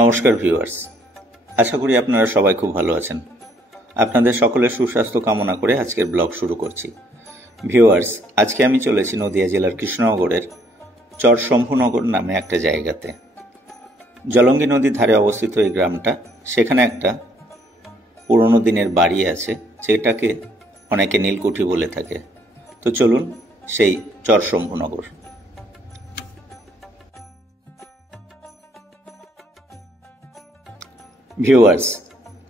নমস্কার ভিউয়ার্স, আশা করি আপনারা সবাই খুব ভালো আছেন। আপনাদের সকলের সুস্বাস্থ্য কামনা করে আজকের ব্লগ শুরু করছি। ভিউয়ার্স, আজকে আমি চলেছি নদিয়া জেলার কৃষ্ণনগরের চরশম্ভুনগর নামে একটা জায়গাতে। জলঙ্গি নদীর ধারে অবস্থিত এই গ্রামটা, সেখানে একটা পুরনো দিনের বাড়ি আছে, যেটাকে অনেকে নীলকুঠি বলে থাকে। তো চলুন সেই চরশম্ভুনগর। ভিউয়ার্স,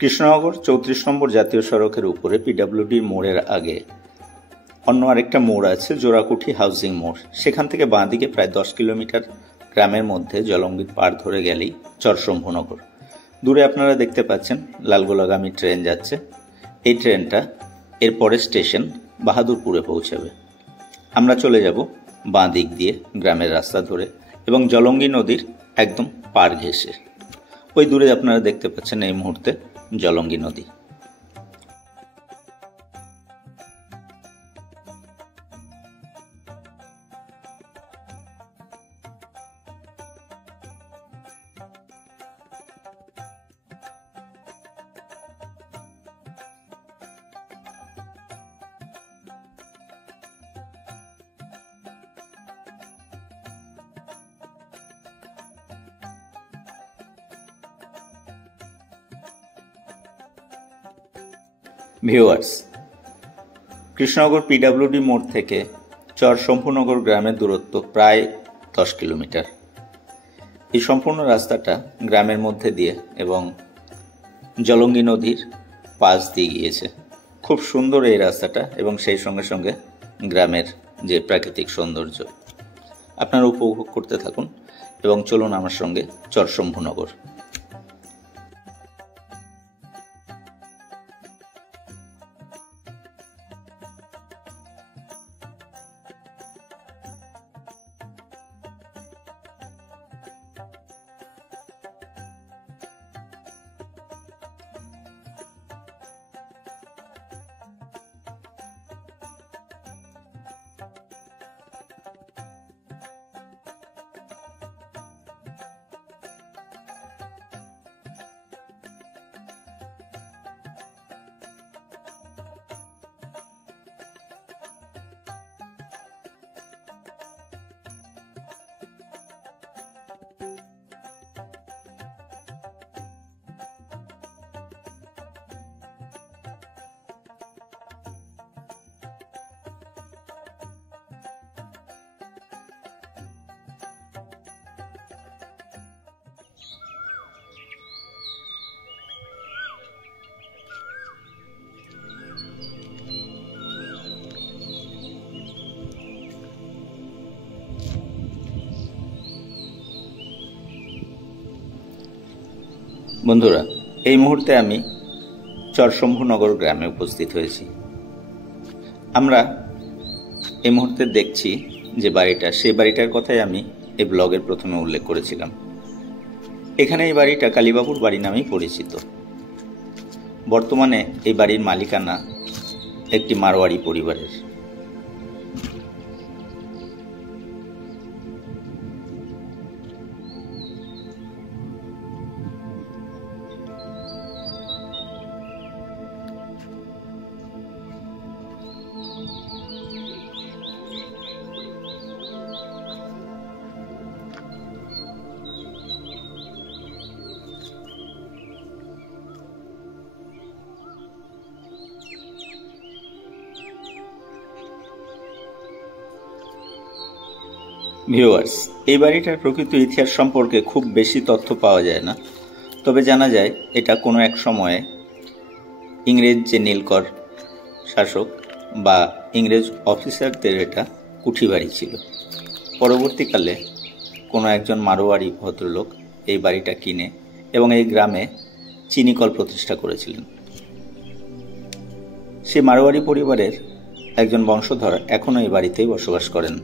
কৃষ্ণনগর 34 নম্বর জাতীয় সড়কের উপরে পিডব্লিউডি মোড়ের আগে অন্য আরেকটা মোড় আছে, জোড়াকুঠি হাউজিং মোড়। সেখান থেকে বাঁ দিকে প্রায় 10 কিলোমিটার গ্রামের মধ্যে জলঙ্গির পাড় ধরে গেলেই চরশম্ভুনগর। দূরে আপনারা দেখতে পাচ্ছেন লালগোলাগামী ট্রেন যাচ্ছে। এই ট্রেনটা এর পরের স্টেশন বাহাদুরপুরে পৌঁছাবে। আমরা চলে যাব বাঁ দিক দিয়ে গ্রামের রাস্তা ধরে এবং জলঙ্গি নদীর একদম পাড় ঘেঁষে। ওই দূরে আপনারা দেখতে পাচ্ছেন এই মুহূর্তে জলঙ্গি নদী। ভিউয়ার্স, কৃষ্ণনগর পিডব্লিউডি মোড় থেকে চরশম্ভুনগর গ্রামের দূরত্ব প্রায় 10 কিলোমিটার। এই সম্পূর্ণ রাস্তাটা গ্রামের মধ্যে দিয়ে এবং জলঙ্গি নদীর পাশ দিয়ে গিয়েছে। খুব সুন্দর এই রাস্তাটা এবং সেই সঙ্গে সঙ্গে গ্রামের যে প্রাকৃতিক সৌন্দর্য আপনারা উপভোগ করতে থাকুন এবং চলুন আমার সঙ্গে চরশম্ভুনগর। বন্ধুরা, এই মুহূর্তে আমি চরশম্ভুনগর গ্রামে উপস্থিত হয়েছি। আমরা এই মুহূর্তে দেখছি যে বাড়িটা, সেই বাড়িটার কথাই আমি এই ব্লগের প্রথমে উল্লেখ করেছিলাম। এখানে এই বাড়িটা কালীবাবুর বাড়ি নামেই পরিচিত। বর্তমানে এই বাড়ির মালিকানা একটি মারোয়াড়ি পরিবারের। ভিউয়ার্স, এই বাড়িটার প্রকৃত ইতিহাস সম্পর্কে খুব বেশি তথ্য পাওয়া যায় না, তবে জানা যায় এটা কোনো এক সময়ে ইংরেজ যে নীলকর শাসক বা ইংরেজ অফিসারদের এটা কুঠি বাড়ি ছিল। পরবর্তীকালে কোনো একজন মারোয়াড়ি ভদ্রলোক এই বাড়িটা কিনে এবং এই গ্রামে চিনিকল প্রতিষ্ঠা করেছিলেন। সেই মারোয়াড়ি পরিবারের একজন বংশধর এখনও এই বাড়িতেই বসবাস করেন।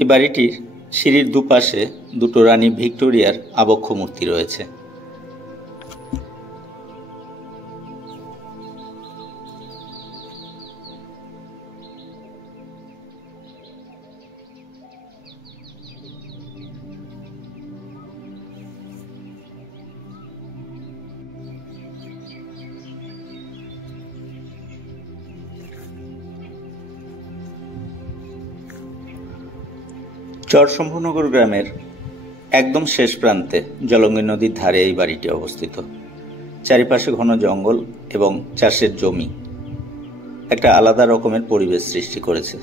এই বাড়িটির সিঁড়ির দুপাশে দুটো রানী ভিক্টোরিয়ার আবক্ষ মূর্তি রয়েছে। চরশম্ভুনগর গ্রামের একদম শেষ প্রান্তে জলঙ্গি নদীর ধারে এই বাড়িটি অবস্থিত। চারিপাশে ঘন জঙ্গল এবং চাষের জমি একটা আলাদা রকমের পরিবেশ সৃষ্টি করেছে।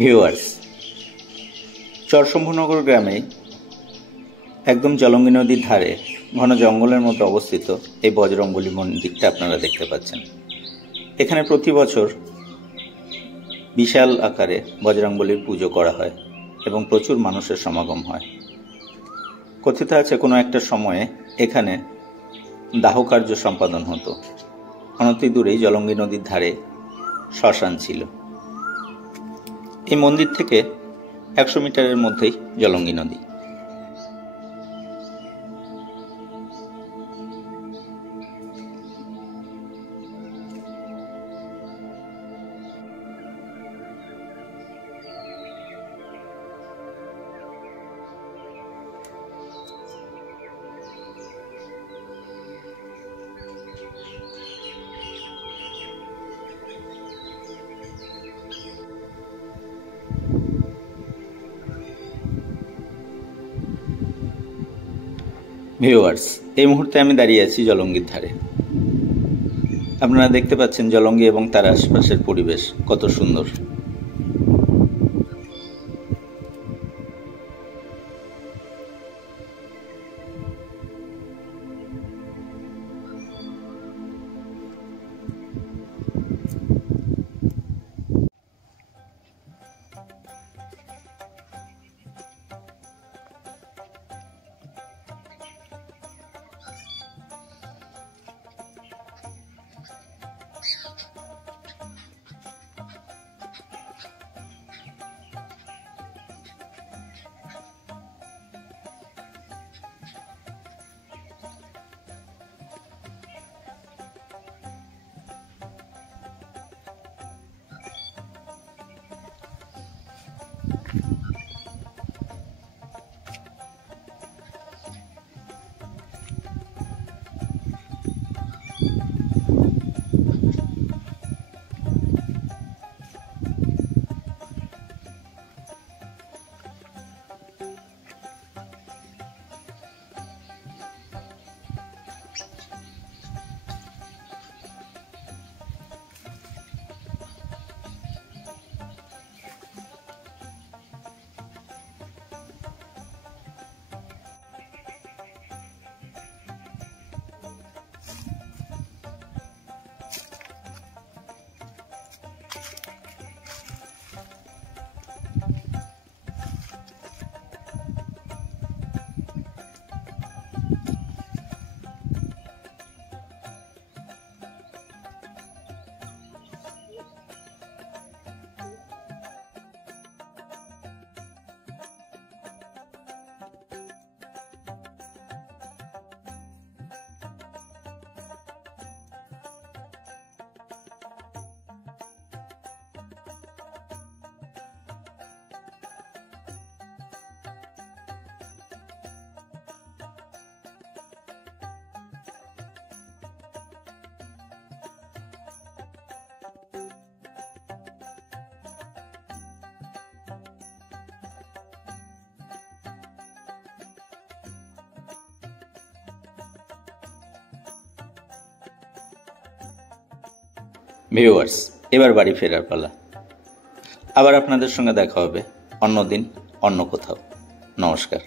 ভিউয়ার্স, চরশম্ভুনগর গ্রামে একদম জলঙ্গি নদীর ধারে ঘন জঙ্গলের মতো অবস্থিত এই বজরংবলী মন্দিরটা আপনারা দেখতে পাচ্ছেন। এখানে প্রতি বছর বিশাল আকারে বজরংবলীর পুজো করা হয় এবং প্রচুর মানুষের সমাগম হয়। কথিত আছে কোনো একটা সময়ে এখানে দাহ কার্য সম্পাদন হতো। অনতি দূরেই জলঙ্গি নদীর ধারে শ্মশান ছিল। এই মন্দির থেকে 100 মিটারের মধ্যেই জলঙ্গি নদী। ভিউয়ার্স, এই মুহূর্তে আমি দাঁড়িয়ে আছি জলঙ্গির ধারে। আপনারা দেখতে পাচ্ছেন জলঙ্গি এবং তার আশপাশের পরিবেশ কত সুন্দর। ভিউয়ার্স, এবার বাড়ি ফেরার পালা। আবার আপনাদের সঙ্গে দেখা হবে অন্য দিন, অন্য কোথাও। নমস্কার।